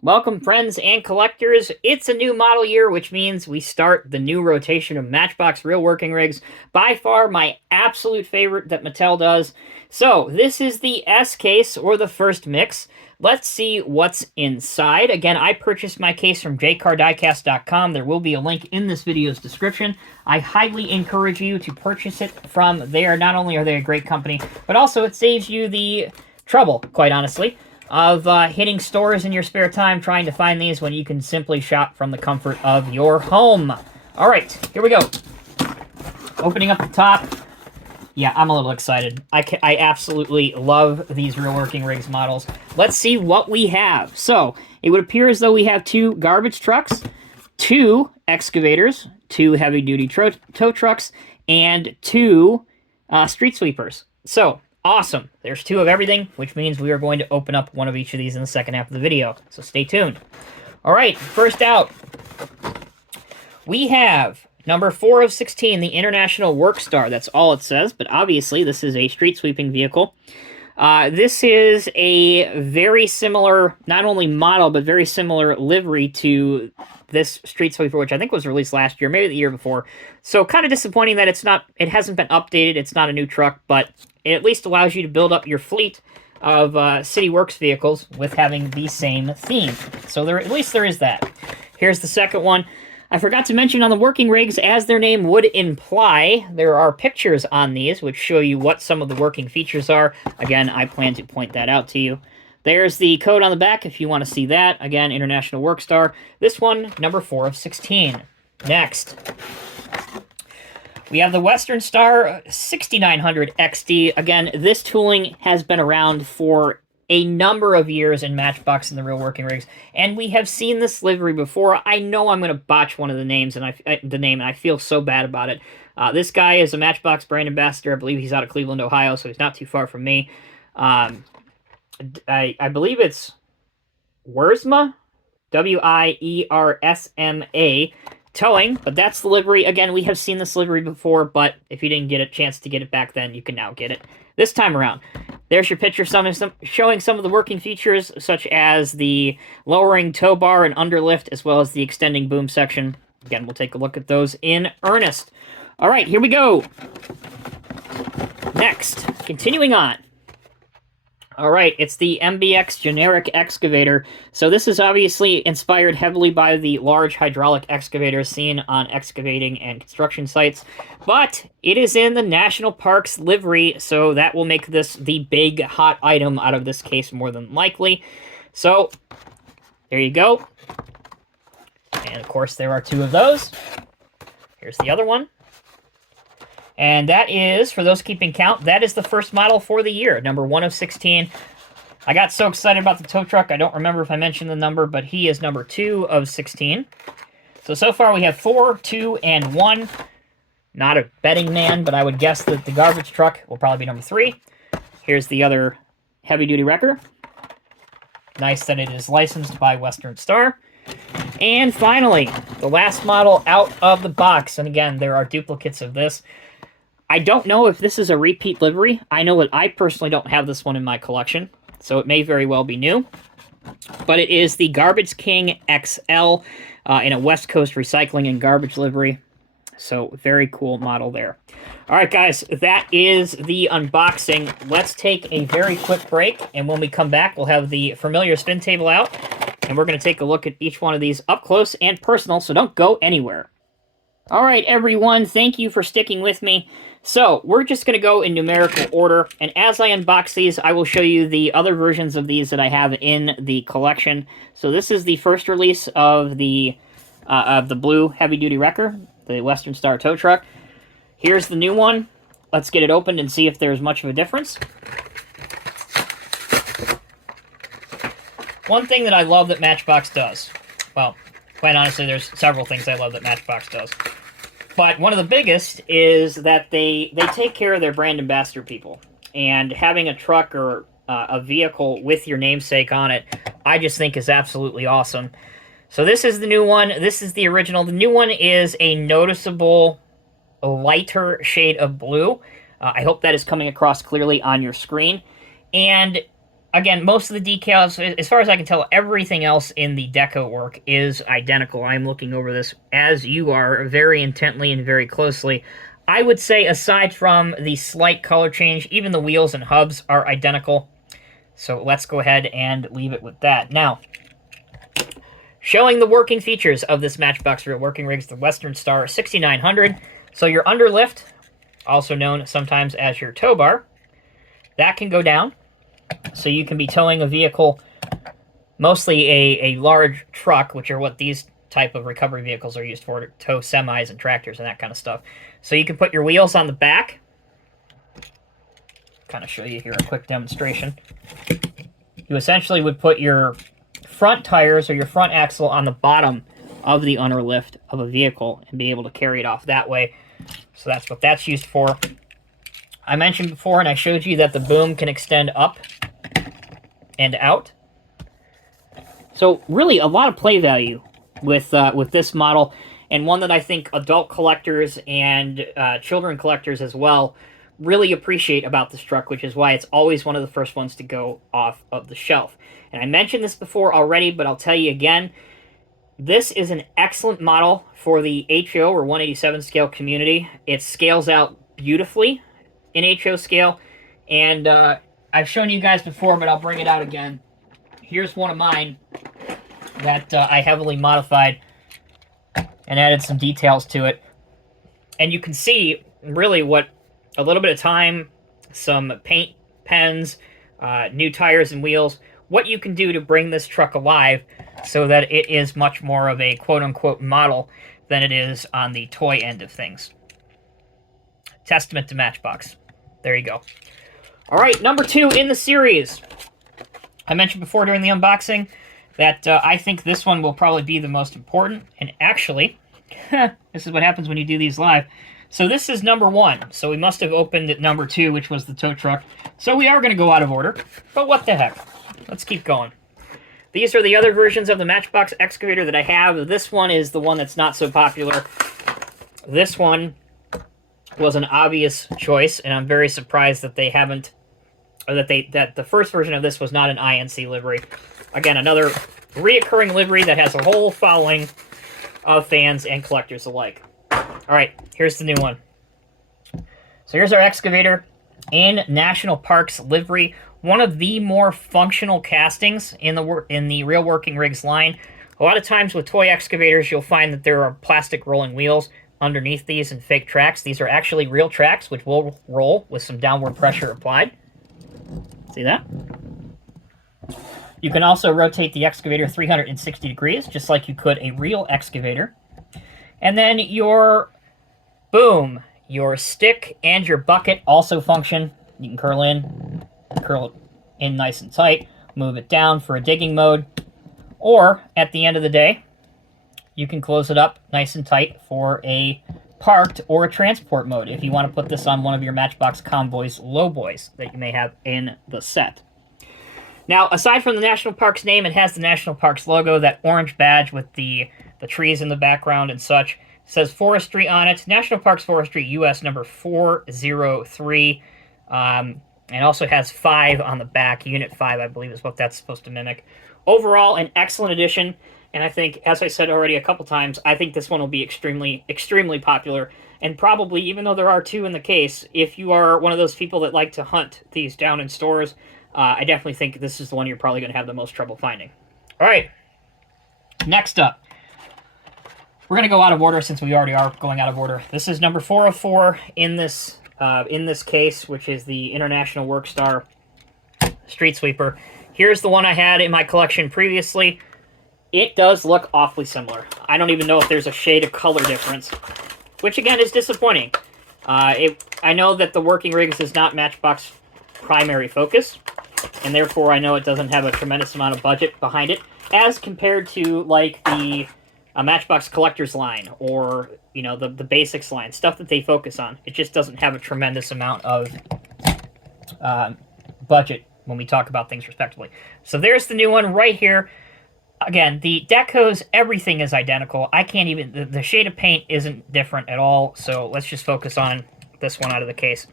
Welcome, friends and collectors. It's a new model year, which means we start the new rotation of Matchbox Real Working Rigs. By far, my absolute favorite that Mattel does. So, this is the S case, or the first mix. Let's see what's inside. Again, I purchased my case from Jcardiecast.com. There will be a link in this video's description. I highly encourage you to purchase it from there. Not only are they a great company, but also it saves you the trouble, quite honestly, of hitting stores in your spare time trying to find these when you can simply shop from the comfort of your home. All right, here we go. Opening up the top. Yeah, I'm a little excited. I absolutely love these Real Working Rigs models. Let's see what we have. So, it would appear as though we have 2 garbage trucks, 2 excavators, 2 heavy-duty tow trucks, and 2 street sweepers. So, awesome. There's 2 of everything, which means we are going to open up one of each of these in the second half of the video. So stay tuned. All right, first out, we have number 4 of 16, the International Workstar. That's all it says, but obviously this is a street sweeping vehicle. This is a very similar, not only model, but very similar livery to this street sweeper, which I think was released last year, maybe the year before. So kind of disappointing that it hasn't been updated. It's not a new truck, but it at least allows you to build up your fleet of City Works vehicles with having the same theme. So at least there is that. Here's the second one. I forgot to mention on the working rigs, as their name would imply, there are pictures on these which show you what some of the working features are. Again, I plan to point that out to you. There's the code on the back if you want to see that. Again, International Workstar. This one, number 4 of 16. Next, we have the Western Star 6900 XD. Again, this tooling has been around for a number of years in Matchbox and the Real Working Rigs, and we have seen this livery before. I know I'm going to botch one of the names, and I feel so bad about it. This guy is a Matchbox brand ambassador. I believe he's out of Cleveland, Ohio, so he's not too far from me. I believe it's Wiersma, Wiersma towing, but that's the livery. Again, we have seen this livery before, but if you didn't get a chance to get it back then, you can now get it this time around. There's your picture showing some of the working features, such as the lowering tow bar and underlift, as well as the extending boom section. Again, we'll take a look at those in earnest. All right, here we go. Next, continuing on. All right, it's the MBX generic excavator. So this is obviously inspired heavily by the large hydraulic excavators seen on excavating and construction sites, but it is in the National Parks livery, so that will make this the big hot item out of this case more than likely. So there you go. And of course there are 2 of those. Here's the other one. And that is, for those keeping count, that is the first model for the year, number 1 of 16. I got so excited about the tow truck, I don't remember if I mentioned the number, but he is number 2 of 16. So far we have 4, 2, and 1. Not a betting man, but I would guess that the garbage truck will probably be number 3. Here's the other heavy-duty wrecker. Nice that it is licensed by Western Star. And finally, the last model out of the box. And again, there are duplicates of this. I don't know if this is a repeat livery. I know that I personally don't have this one in my collection, so it may very well be new. But it is the Garbage King XL in a West Coast recycling and garbage livery. So, very cool model there. All right, guys, that is the unboxing. Let's take a very quick break, and when we come back, we'll have the familiar spin table out, and we're going to take a look at each one of these up close and personal, so don't go anywhere. All right, everyone, thank you for sticking with me. So, we're just going to go in numerical order, and as I unbox these, I will show you the other versions of these that I have in the collection. So this is the first release of the blue heavy-duty wrecker, the Western Star tow truck. Here's the new one. Let's get it opened and see if there's much of a difference. One thing that I love that Matchbox does, well, quite honestly, there's several things I love that Matchbox does. But one of the biggest is that they take care of their brand ambassador people. And having a truck or a vehicle with your namesake on it, I just think is absolutely awesome. So this is the new one. This is the original. The new one is a noticeable lighter shade of blue. I hope that is coming across clearly on your screen. And again, most of the decals, as far as I can tell, everything else in the deco work is identical. I'm looking over this as you are very intently and very closely. I would say aside from the slight color change, even the wheels and hubs are identical. So let's go ahead and leave it with that. Now, showing the working features of this Matchbox Real Working Rigs, the Western Star 6900. So your underlift, also known sometimes as your tow bar, that can go down. So you can be towing a vehicle, mostly a large truck, which are what these type of recovery vehicles are used for, to tow semis and tractors and that kind of stuff. So you can put your wheels on the back. Kind of show you here a quick demonstration. You essentially would put your front tires or your front axle on the bottom of the underlift of a vehicle and be able to carry it off that way. So that's what that's used for. I mentioned before, and I showed you, that the boom can extend up and out. So really a lot of play value with this model, and one that I think adult collectors and children collectors as well really appreciate about this truck, which is why it's always one of the first ones to go off of the shelf. And I mentioned this before already, but I'll tell you again, this is an excellent model for the HO or 187 scale community. It scales out beautifully in HO scale, and I've shown you guys before, but I'll bring it out again. Here's one of mine that I heavily modified and added some details to it. And you can see really what a little bit of time, some paint pens, new tires and wheels, what you can do to bring this truck alive so that it is much more of a quote-unquote model than it is on the toy end of things. Testament to Matchbox. There you go. All right, number 2 in the series. I mentioned before during the unboxing that I think this one will probably be the most important. And actually, this is what happens when you do these live. So this is number 1. So we must have opened at number 2, which was the tow truck. So we are going to go out of order. But what the heck? Let's keep going. These are the other versions of the Matchbox Excavator that I have. This one is the one that's not so popular. This one was an obvious choice, and I'm very surprised that they haven't, or that the first version of this was not an INC livery. Again, another reoccurring livery that has a whole following of fans and collectors alike. All right, here's the new one. So here's our Excavator in National Parks livery. One of the more functional castings in the Real Working Rigs line. A lot of times with toy excavators, you'll find that there are plastic rolling wheels underneath these and fake tracks. These are actually real tracks, which will roll with some downward pressure applied. See that? You can also rotate the excavator 360 degrees, just like you could a real excavator. And then your boom, your stick, and your bucket also function. You can curl it in nice and tight, move it down for a digging mode, or at the end of the day, you can close it up nice and tight for a parked or a transport mode if you want to put this on one of your Matchbox Convoys lowboys that you may have in the set. Now, aside from the National Parks name, it has the National Parks logo, that orange badge with the trees in the background and such. It says Forestry on it. National Parks Forestry, US number 403. And also has 5 on the back. Unit 5, I believe, is what that's supposed to mimic. Overall, an excellent addition. And I think, as I said already a couple times, I think this one will be extremely, extremely popular. And probably, even though there are 2 in the case, if you are one of those people that like to hunt these down in stores, I definitely think this is the one you're probably going to have the most trouble finding. All right. Next up. We're going to go out of order since we already are going out of order. This is number 404 in this case, which is the International Workstar Street Sweeper. Here's the one I had in my collection previously. It does look awfully similar. I don't even know if there's a shade of color difference, which again is disappointing. I know that the Working Rigs is not Matchbox primary focus, and therefore I know it doesn't have a tremendous amount of budget behind it, as compared to like the Matchbox Collectors line, or the Basics line, stuff that they focus on. It just doesn't have a tremendous amount of budget when we talk about things respectively. So there's the new one right here. Again, the decos, everything is identical. I can't even, the shade of paint isn't different at all, so let's just focus on this one out of the case.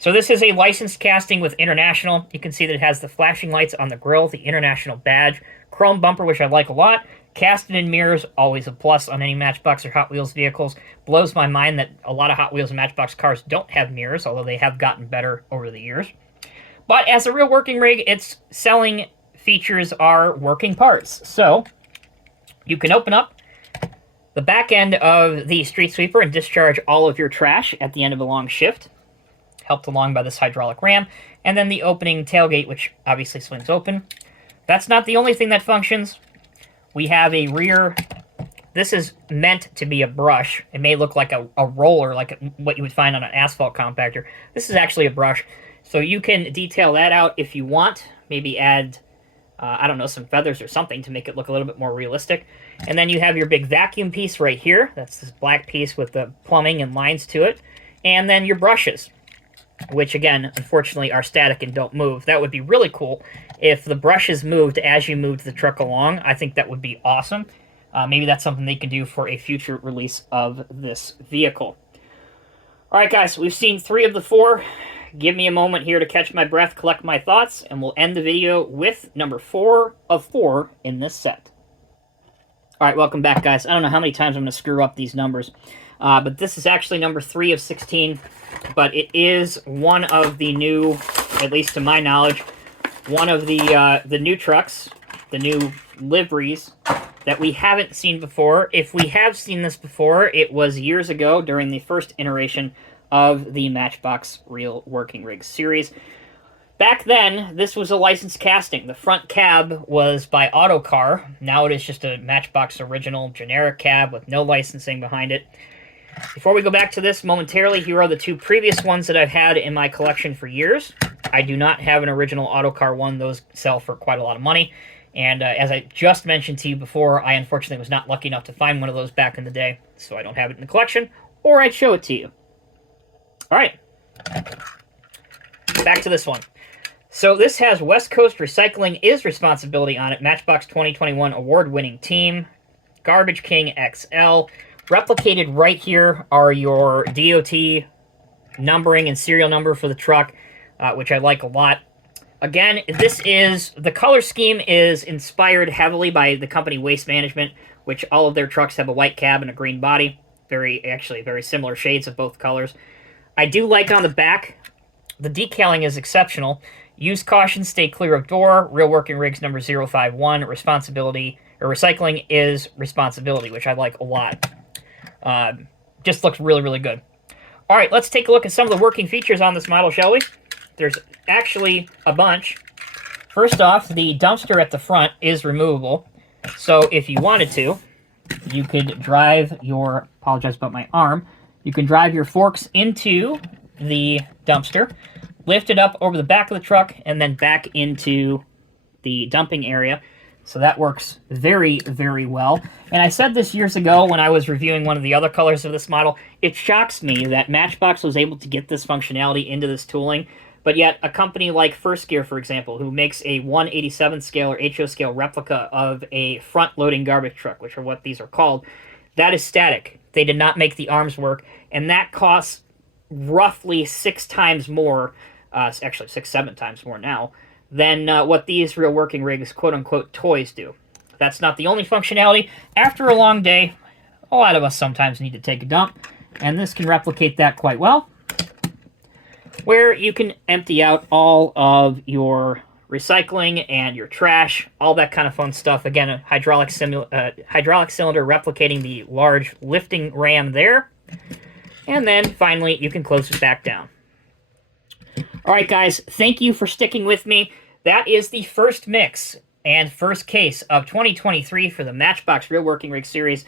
So this is a licensed casting with International. You can see that it has the flashing lights on the grille, the International badge, chrome bumper, which I like a lot. Casted in mirrors, always a plus on any Matchbox or Hot Wheels vehicles. Blows my mind that a lot of Hot Wheels and Matchbox cars don't have mirrors, although they have gotten better over the years. But as a real working rig, its selling features are working parts. So you can open up the back end of the street sweeper and discharge all of your trash at the end of a long shift, helped along by this hydraulic ram, and then the opening tailgate, which obviously swings open. That's not the only thing that functions. We have a rear. This is meant to be a brush. It may look like a roller, like what you would find on an asphalt compactor. This is actually a brush. So you can detail that out if you want. Maybe add, I don't know, some feathers or something to make it look a little bit more realistic. And then you have your big vacuum piece right here. That's this black piece with the plumbing and lines to it. And then your brushes, which again, unfortunately, are static and don't move. That would be really cool if the brushes moved as you moved the truck along. I think that would be awesome. Maybe that's something they can do for a future release of this vehicle. All right, guys, we've seen 3 of the 4. Give me a moment here to catch my breath, collect my thoughts, and we'll end the video with number 4 of 4 in this set. All right, welcome back, guys. I don't know how many times I'm going to screw up these numbers, but this is actually number 3 of 16, but it is one of the new, at least to my knowledge, one of the new trucks, the new liveries that we haven't seen before. If we have seen this before, it was years ago during the first iteration of the Matchbox Real Working Rigs series. Back then, this was a licensed casting. The front cab was by Autocar. Now it is just a Matchbox original generic cab with no licensing behind it. Before we go back to this momentarily, here are the 2 previous ones that I've had in my collection for years. I do not have an original Autocar one. Those sell for quite a lot of money. And as I just mentioned to you before, I unfortunately was not lucky enough to find one of those back in the day, so I don't have it in the collection, or I'd show it to you. All right, back to this one. So this has West Coast Recycling is responsibility on it. Matchbox 2021 award-winning team. Garbage King XL. Replicated right here are your DOT numbering and serial number for the truck, which I like a lot. Again, the color scheme is inspired heavily by the company Waste Management, which all of their trucks have a white cab and a green body. Actually very similar shades of both colors. I do like on the back, the decaling is exceptional. Use caution, stay clear of door. Real Working Rigs number 051. Responsibility, or recycling is responsibility, which I like a lot. Just looks really, really good. All right, let's take a look at some of the working features on this model, shall we? There's actually a bunch. First off, the dumpster at the front is removable. So if you wanted to, you could drive your, apologize about my arm, you can drive your forks into the dumpster, lift it up over the back of the truck, and then back into the dumping area. So that works very, very well. And I said this years ago when I was reviewing one of the other colors of this model, it shocks me that Matchbox was able to get this functionality into this tooling, but yet a company like First Gear, for example, who makes a 1/87 scale or HO scale replica of a front-loading garbage truck, which are what these are called, that is static. They did not make the arms work, and that costs roughly 6 times more, actually 6-7 times more now, than what these Real Working Rigs quote-unquote toys do. That's not the only functionality. After a long day, a lot of us sometimes need to take a dump, and this can replicate that quite well, where you can empty out all of your recycling and your trash, all that kind of fun stuff. Again, a hydraulic cylinder replicating the large lifting ram there. And then finally, you can close it back down. All right, guys, thank you for sticking with me. That is the first mix and first case of 2023 for the Matchbox Real Working Rig series.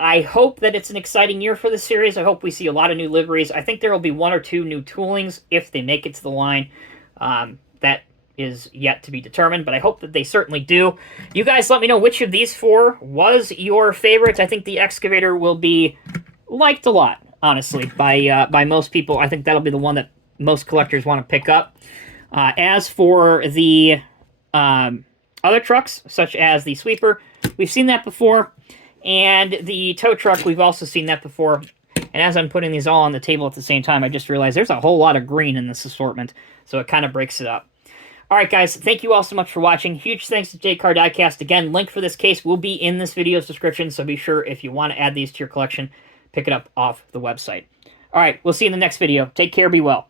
I hope that it's an exciting year for the series. I hope we see a lot of new liveries. I think there will be 1 or 2 new toolings if they make it to the line. That is yet to be determined, but I hope that they certainly do. You guys let me know which of these 4 was your favorite. I think the Excavator will be liked a lot, honestly, by most people. I think that'll be the one that most collectors want to pick up. As for the other trucks, such as the sweeper, we've seen that before, and the tow truck, we've also seen that before. And as I'm putting these all on the table at the same time, I just realized there's a whole lot of green in this assortment, so it kind of breaks it up. All right, guys, thank you all so much for watching. Huge thanks to Jcardiecast. Again, link for this case will be in this video's description, so be sure if you want to add these to your collection, pick it up off the website. All right, we'll see you in the next video. Take care, be well.